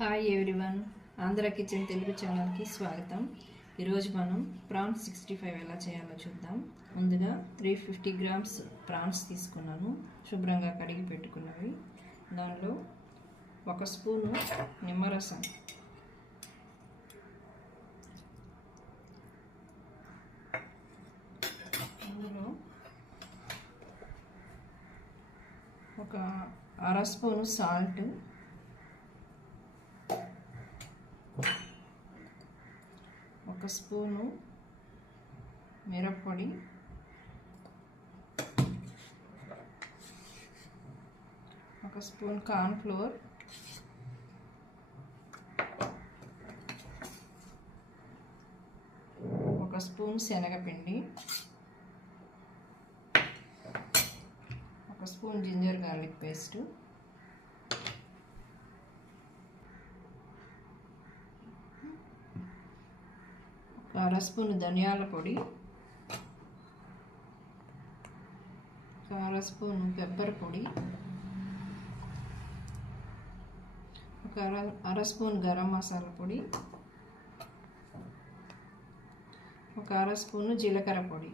Hi everyone, Andhra kitchen Telugu ఛానల్కి స్వాగతం. ఈరోజు మనం ప్రాన్స్ 65 ఎలా చేయాలో చూద్దాం. ముందుగా 350 గ్రామ్స్ ప్రాన్స్ తీసుకున్నాను, శుభ్రంగా కడిగి పెట్టుకున్నవి. దానిలో 1 స్పూను నిమ్మరసం, అందులో 1/2 స్పూను సాల్ట్, 1 స్పూను మిరప్పొడి, 1 స్పూన్ కార్న్ ఫ్లోర్, 1 స్పూన్ శనగపిండి, 1 spoon ginger garlic paste, 1/2 spoon ధనియాల పొడి, 1/2 స్పూన్ పెప్పర్ పొడి, 1/2 స్పూన్ గరం మసాలా పొడి, 1/2 స్పూన్ జీలకర్ర పొడి.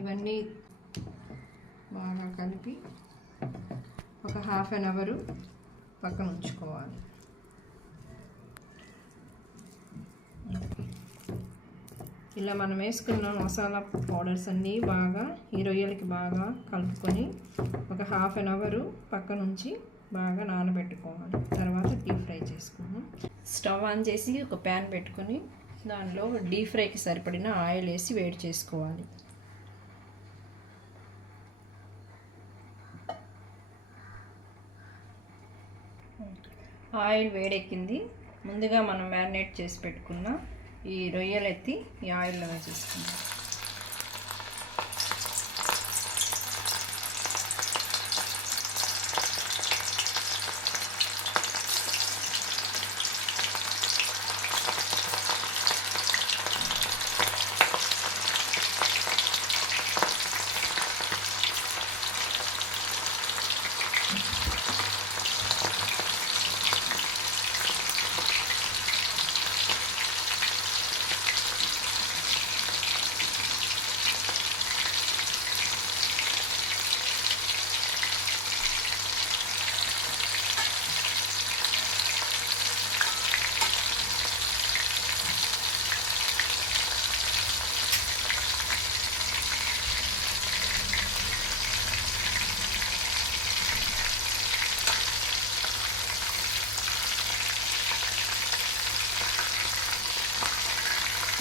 ఇవన్నీ బాగా కలిపి ఒక ½ అవర్ పక్కన ఉంచుకోవాలి. ఇలా మనం వేసుకున్న మసాలా పౌడర్స్ అన్నీ బాగా ఈ రొయ్యలకి బాగా కలుపుకొని ఒక ½ అవర్ పక్క నుంచి బాగా నానబెట్టుకోవాలి. తర్వాత డీప్ ఫ్రై చేసుకుందాం. స్టవ్ ఆన్ చేసి ఒక ప్యాన్ పెట్టుకొని దానిలో డీప్ ఫ్రైకి సరిపడిన ఆయిల్ వేసి వేడి చేసుకోవాలి. ఆయిల్ వేడెక్కింది. ముందుగా మనం మ్యారినేట్ చేసి పెట్టుకున్న ఈ రొయ్యలు ఎత్తి ఈ ఆయిల్లో వేసేసుకుందాం.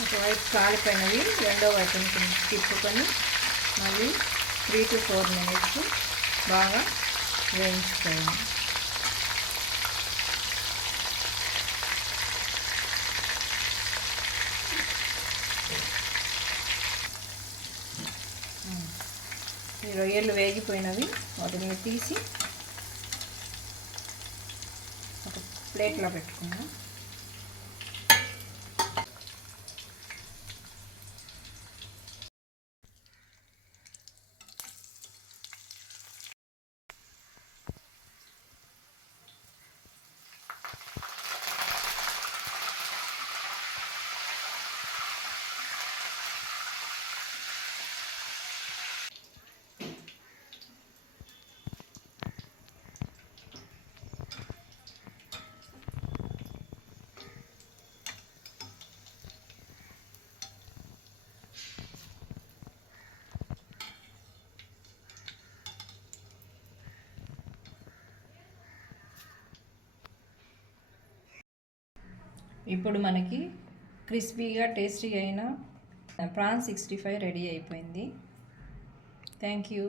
ఒకవైపు కాలిపోయినవి రెండో వైపు తిప్పుకొని మళ్ళీ 3 to 4 minutes బాగా వేయించుకోవాలి. ఈ రొయ్యలు వేగిపోయినవి వాటిని తీసి ఒక ప్లేట్లో పెట్టుకుందాం. ఇప్పుడు మనకి క్రిస్పీగా టేస్టీ అయిన ప్రాన్స్ 65 రెడీ అయిపోయింది. Thank you.